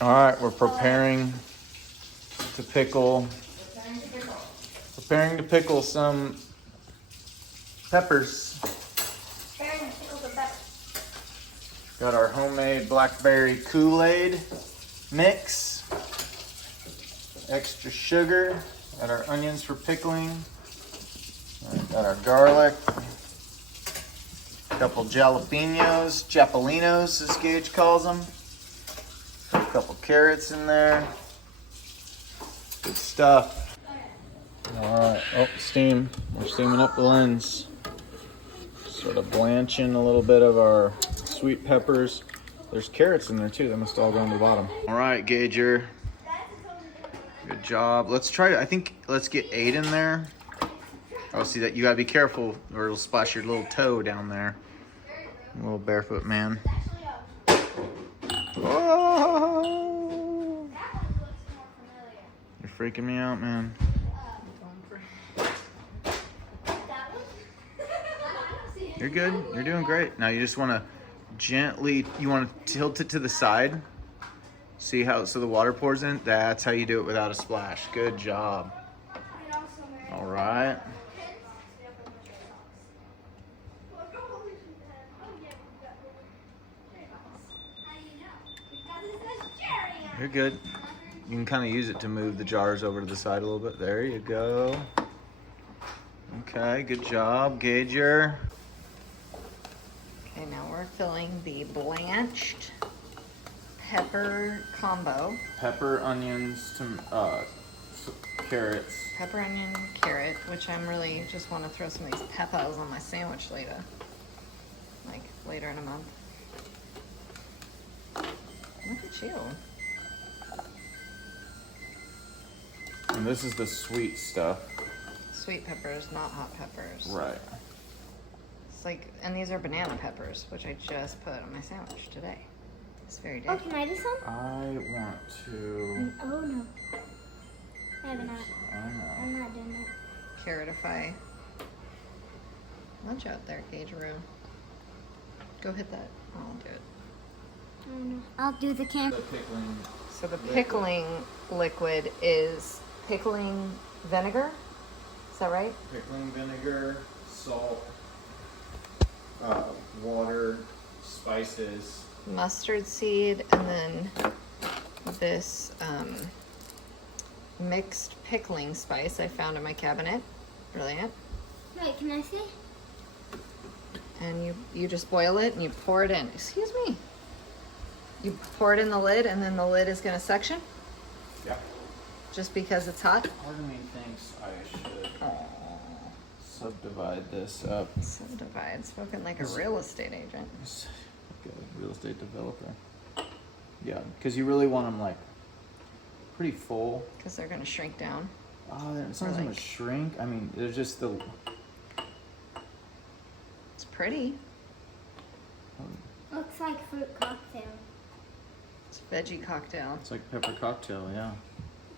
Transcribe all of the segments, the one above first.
All right, we're preparing to pickle. Preparing to pickle some peppers. Preparing to pickle the peppers. Got our homemade blackberry Kool-Aid mix. Extra sugar. Got our onions for pickling. Got our garlic. A couple jalapenos, japalinos as Gage calls them. A couple carrots in there. Good stuff. Alright, oh, steam. We're steaming up the lens. Sort of blanching a little bit of our sweet peppers. There's carrots in there too. They must all go on the bottom. Alright, Gager. Good job. Let's try it. Let's get 8 in there. Oh, see that? You gotta be careful or it'll splash your little toe down there. A little barefoot man. Oh! You're freaking me out, man. You're good. You're doing great. Now you just want to gently, you want to tilt it to the side. See how, so the water pours in? That's how you do it without a splash. Good job. All right. You're good. You can kind of use it to move the jars over to the side a little bit. There you go. Okay, good job, Gager. Okay, now we're filling the blanched pepper combo. Pepper, onions, carrots. Pepper, onion, carrot, which I'm really just want to throw some of these peppers on my sandwich later. Like later in a month. Look at you. And this is the sweet stuff. Sweet peppers, not hot peppers. Right. It's like, and these are banana peppers, which I just put on my sandwich today. It's very Oh, tasty. can I do some? I want to. Oh no. I have not. I know. I'm not doing that. Carrotify. Lunch out there, Gageroo. Go hit that. I'll do it. I don't know. I'll do the camp. The pickling. So the pickling liquid is pickling vinegar. Is that right? Pickling vinegar, salt, water, spices. Mustard seed, and then this mixed pickling spice I found in my cabinet. Brilliant. Wait, can I see? And you just boil it and you pour it in. Excuse me. You pour it in the lid, and then the lid is going to suction Yeah. just because it's hot. Part of me thinks I should subdivide this up. Subdivide. Spoken like a real estate agent. Like a real estate developer. Yeah, because you really want them like pretty full. Because they're going to shrink down. It's not so much shrink. I mean, they're just the. It's pretty. Looks like fruit cocktail. It's a veggie cocktail. It's like pepper cocktail, yeah.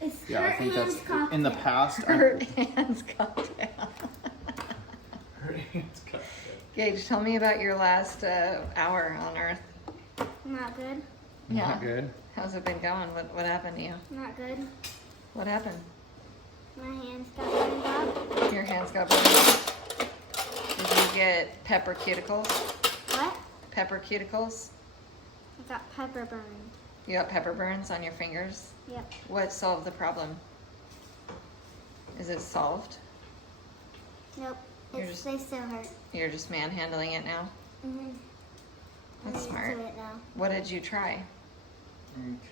It's Yeah, I think that's cocktail. in the past. Hurt hands cocktail. Hurt hands cocktail. Gage, tell me about your last hour on Earth. Not good. Yeah. Not good. How's it been going? What happened to you? Not good. What happened? My hands got burned up. Your hands got burned off. Did you get pepper cuticles? What? Pepper cuticles? I got pepper burned. You got pepper burns on your fingers? Yep. What solved the problem? Is it solved? Nope. You're They still hurt. You're just manhandling it now? Mm-hmm. That's smart. Do it now. What did you try?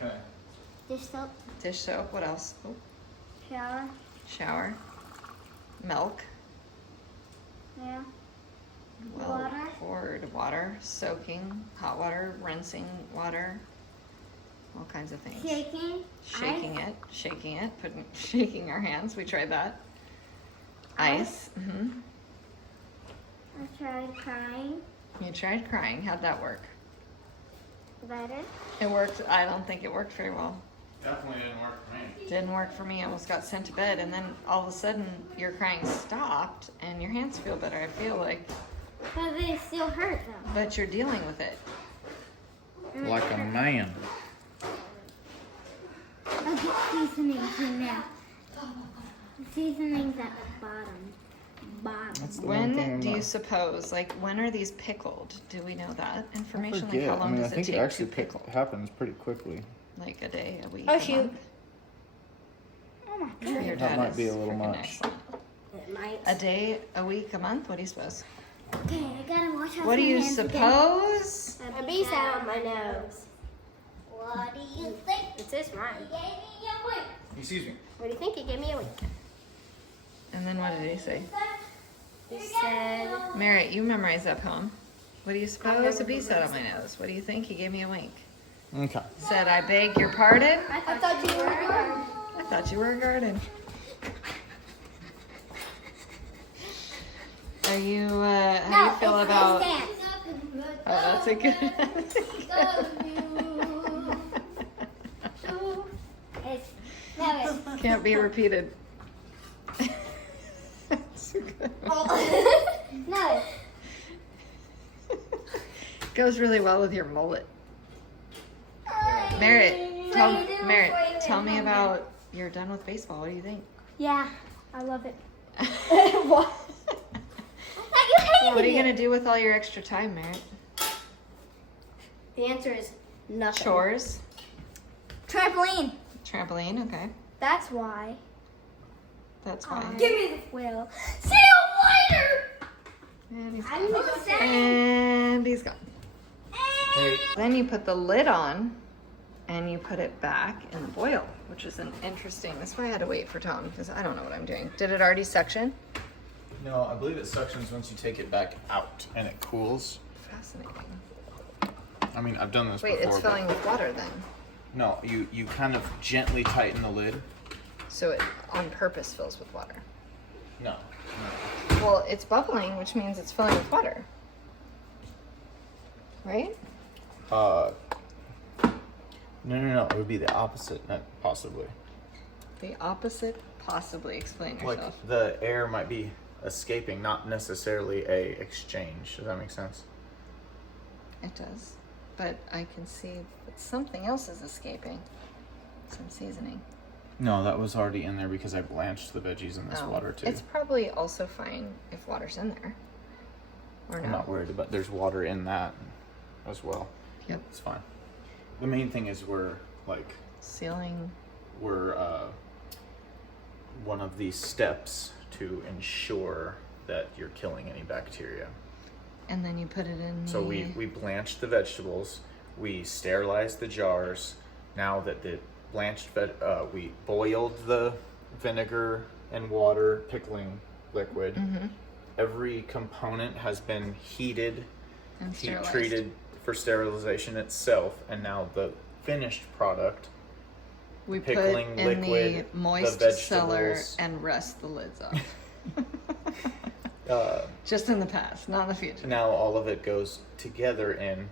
Okay. Dish soap. Dish soap? What else? Oh, Shower. shower. Milk. Yeah. Well Water. poured water. Soaking. Hot water. Rinsing water. All kinds of things. Shaking. Shaking Ice. it. Shaking it. Shaking our hands. We tried that. Ice. Mm-hmm. I tried crying. You tried crying. How'd that work? Better. It worked. I don't think it worked very well. Definitely didn't work for me. Didn't work for me. I almost got sent to bed, and then all of a sudden your crying stopped, and your hands feel better. I feel like, But they still hurt though. but you're dealing with it. And it Like a hurt. man. seasonings in there. The seasonings at the bottom. That's the one thing When I'm do you not- suppose, like, when are these pickled? Do we know that I information? Like, forget. how long I does think it it take actually to pickle? happens pretty quickly. Like a day, a week, Oh, a shoot. month? Oh my Your god. That dad might is be a little freaking much. excellent. It might. A day, a week, a month? What do you suppose? Okay, I gotta wash off What do my you hands again. suppose? A bee sat on my nose. What do you think? It says mine. He gave me a wink. Excuse me. What do you think? He gave me a wink. And then what did he say? He said, Merritt, you memorize that poem. What do you suppose? A bee sat on my nose. What do you think? He gave me a wink. Okay. Said, I beg your pardon? I thought you were a garden. I thought you were a garden. Are you, how do you feel about... Oh, that's a good... Can't be repeated. That's a good one. No. Goes really well with your mullet. Merritt, tell me about, you're done with baseball. What do you think? Yeah, I love it. What? You hated What are you it. gonna do with all your extra time, Merritt? The answer is nothing. Chores? Trampoline. Trampoline, okay. That's why. That's why. Give me the wheel. See you later. And he's I'm gone. gonna say. And he's gone. Hey. Then you put the lid on and you put it back in the boil, which is an interesting, that's why I had to wait for Tom because I don't know what I'm doing. Did it already suction? No, I believe it suctions once you take it back out and it cools. Fascinating. I mean, I've done this Wait, before. it's filling with water then. No, you kind of gently tighten the lid. So it on purpose fills with water. No. Well, it's bubbling, which means it's filling with water. Right? No. It would be the opposite, possibly. The opposite, possibly. Explain Like yourself. the air might be escaping, not necessarily a exchange. Does that make sense? It does. But I can see that something else is escaping. Some seasoning. No, that was already in there because I blanched the veggies in this water too. It's probably also fine if water's in there. Or I'm no. not worried about. There's water in that as well. Yep. It's fine. The main thing is we're Sealing. one of these steps to ensure that you're killing any bacteria. And then you put it in So we blanched the vegetables, we sterilized the jars. Now that the blanched we boiled the vinegar and water pickling liquid. Mm-hmm. Every component has been heated, and heat sterilized. treated for sterilization itself, and now the finished product, We put pickling in liquid, the moist the cellar vegetables. and rest the lids off. uh, Just in the past, not in the future. now all of it goes together in,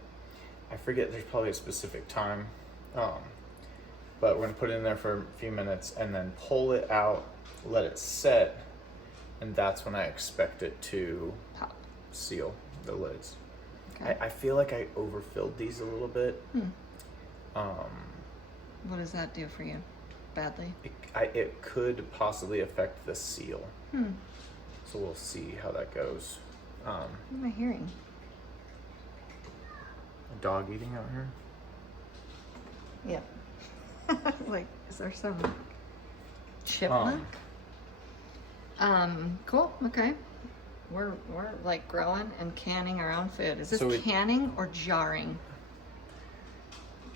I forget, there's probably a specific time, but we're gonna put it in there for a few minutes and then pull it out, let it set, and that's when I expect it to Pop. seal the lids. Okay. I feel like I overfilled these a little bit. What does that do for you? Badly? It could possibly affect the seal. Hmm. So we'll see how that goes. What am I hearing? A dog eating out here? Yep. Like, is there some chipmunk? Cool. Okay. We're like growing and canning our own food. Is this So canning or jarring?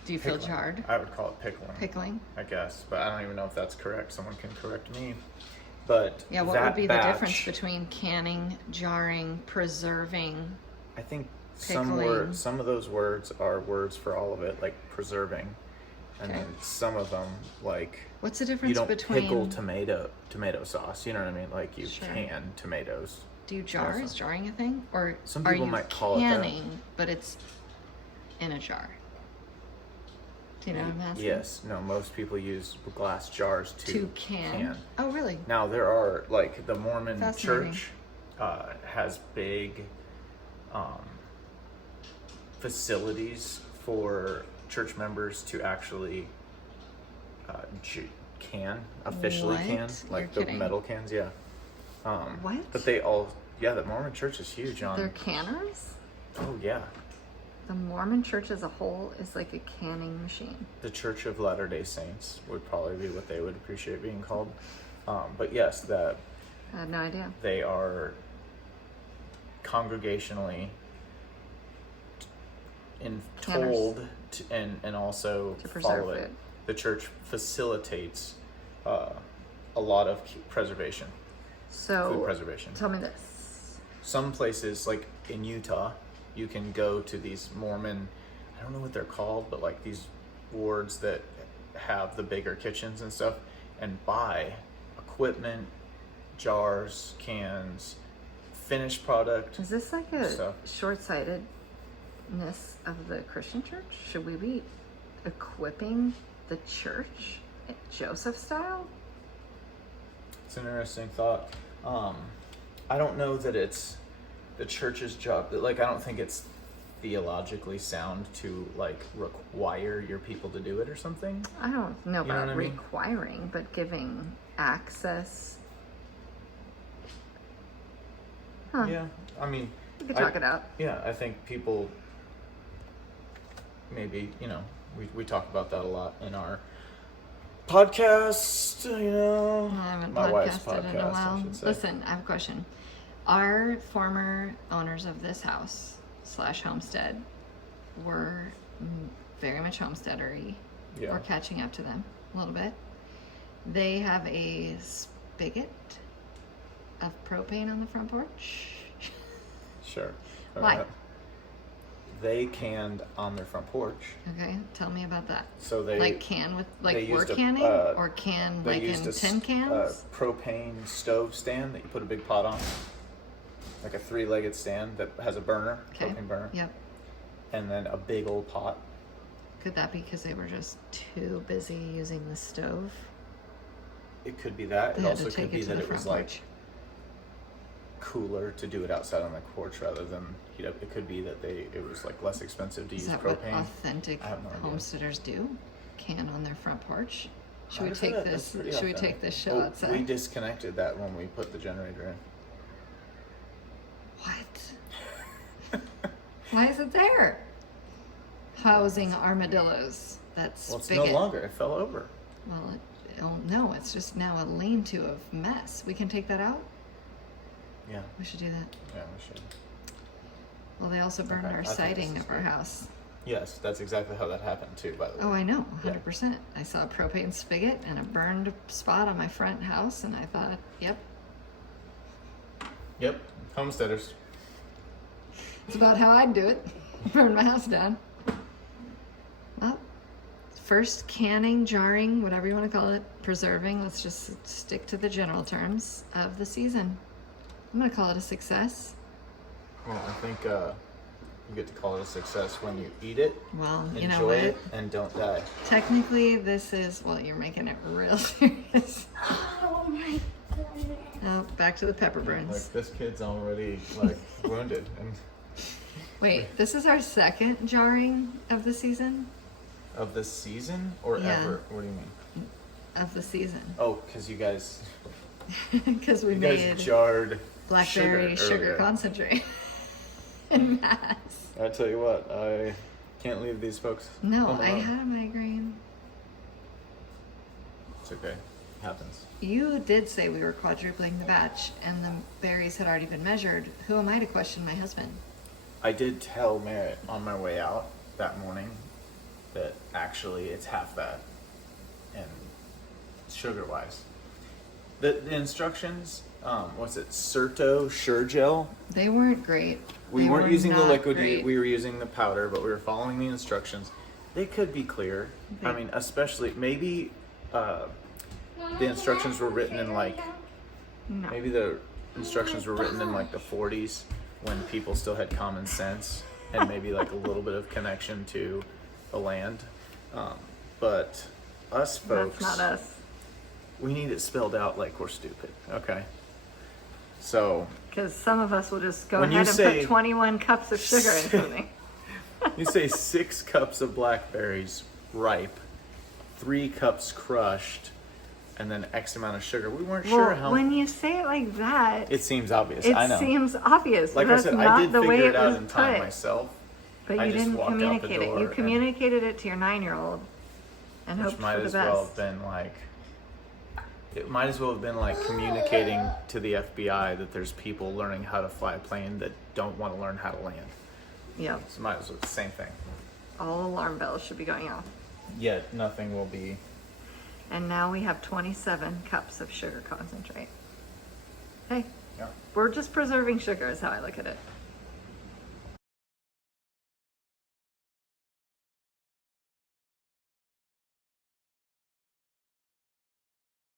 Do you feel Pickling. jarred? I would call it pickling. Pickling? I guess, but I don't even know if that's correct. Someone can correct me. But Yeah, what that would be the difference batch, between canning, jarring, preserving? I think pickling? some of those words are words for all of it, like preserving, and Okay. then some of them, like What's the you difference don't between pickle tomato sauce. You know what I mean? Like you Sure. can tomatoes. do you jar? Awesome. Is jarring a thing? Or Some are people you might call it that. canning, but it's in a jar? Do you know what I'm asking? Yes. No. Most people use glass jars To can. Oh, really? Now there are, like, the Mormon Fascinating. church has big facilities for church members to actually officially What? can, like You're the kidding. metal cans, yeah. What? But the Mormon church is huge on. They're canners? Oh yeah, The Mormon church as a whole is like a canning machine. the Church of Latter-day Saints would probably be what they would appreciate being called. But yes, that I had no idea. they are congregationally told to, and also To preserve follow it. food. The church facilitates a lot of preservation, food So, preservation. tell me this. Some places, like in Utah, you can go to these Mormon, I don't know what they're called, but like these wards that have the bigger kitchens and stuff, and buy equipment, jars, cans, finished product. Is this like a Stuff. short-sightedness of the Christian church? Should we be equipping the church Joseph style? It's an interesting thought. I don't know that it's the church's job. Like, I don't think it's theologically sound to like require your people to do it or something. I don't know You know about what I mean? requiring, but giving access. Huh. Yeah, I mean, We could talk it out. yeah, I think people maybe, we talk about that a lot in our podcast, I haven't my wife's podcasted in a podcast, I while. should say. Listen, I have a question. Our former owners of this house / homestead were very much homesteadery. Yeah. We're catching up to them a little bit. They have a spigot of propane on the front porch. Sure. Why? They canned on their front porch. Okay, tell me about that. So they Like can with they like used work a, canning or can they like used in a tin cans? propane stove stand that you put a big pot on, like a 3-legged stand that has a burner, Okay. propane burner, Yep. and then a big old pot. Could that be because they were just too busy using the stove? It could be that. They It had also to take could be it to that the it was front like porch. cooler to do it outside on the porch rather than heat up. It could be that it was like less expensive to Is use that what propane. authentic I have no idea. homesteaders do? Can on their front porch? Should we Honestly, take that's this? pretty Should we authentic. take this show Oh, outside? we disconnected that when we put the generator in. What? Why is it there? Housing armadillos. That's Well, it's spigot. no longer. It fell over. Well, oh no, it's just now a lean-to of mess. We can take that out? Yeah. We should do that. Yeah, we should. Well, they also burned Okay, our I think siding this is of our good. house. Yes, that's exactly how that happened too, by the way. Oh, I know, Yeah. 100%. I saw a propane spigot and a burned spot on my front house, and I thought, yep, Yep. Homesteaders. it's about how I'd do it. Burn my house down. Well, first canning, jarring, whatever you want to call it, preserving, let's just stick to the general terms of the season. I'm going to call it a success. Well, I think you get to call it a success when you eat it, Well, you know enjoy what? it, and don't die. Technically, this is, well, you're making it real serious. Oh my goodness. Oh, back to the pepper burns. Like, this kid's already like wounded, and Wait, this is our second jarring of the season? of this season or Yeah. ever? What do you mean? Of the season. Oh, because you guys Because we you made guys jarred blackberry sugar earlier. concentrate in mass. I tell you what, I can't leave these folks. No, home I alone. had a migraine. It's okay. It happens. You did say we were quadrupling the batch and the berries had already been measured. Who am I to question my husband? I did tell Merritt on my way out that morning that actually it's half that, and sugar wise, the instructions. What's it? Certo Sure Gel. They weren't great. We They weren't were using the not liquid. great. We were using the powder, but we were following the instructions. They could be clearer. I They- mean, especially maybe the instructions were written in like No. maybe the instructions were written in like the 40s when people still had common sense and maybe like a little bit of connection to the land. But us folks, That's not us. we need it spelled out like we're stupid. Okay. So Because some of us will just go When you ahead and say- put 21 cups of sugar in something. you say 6 cups of blackberries ripe, 3 cups crushed, and then X amount of sugar. We weren't Well, sure how. when you say it like that, It seems obvious. I know. it seems obvious. Like but I that's said, not I did the way figure it out was in time put. myself. But I you just didn't walked out the communicate it. door You and- communicated it to your 9-year-old and Which hoped might for the as best. well have been like. It might as well have been like communicating to the FBI that there's people learning how to fly a plane that don't want to learn how to land. Yep. So might as well the same thing. All alarm bells should be going off. Yet nothing will be. And now we have 27 cups of sugar concentrate. Hey, Yeah. we're just preserving sugar is how I look at it.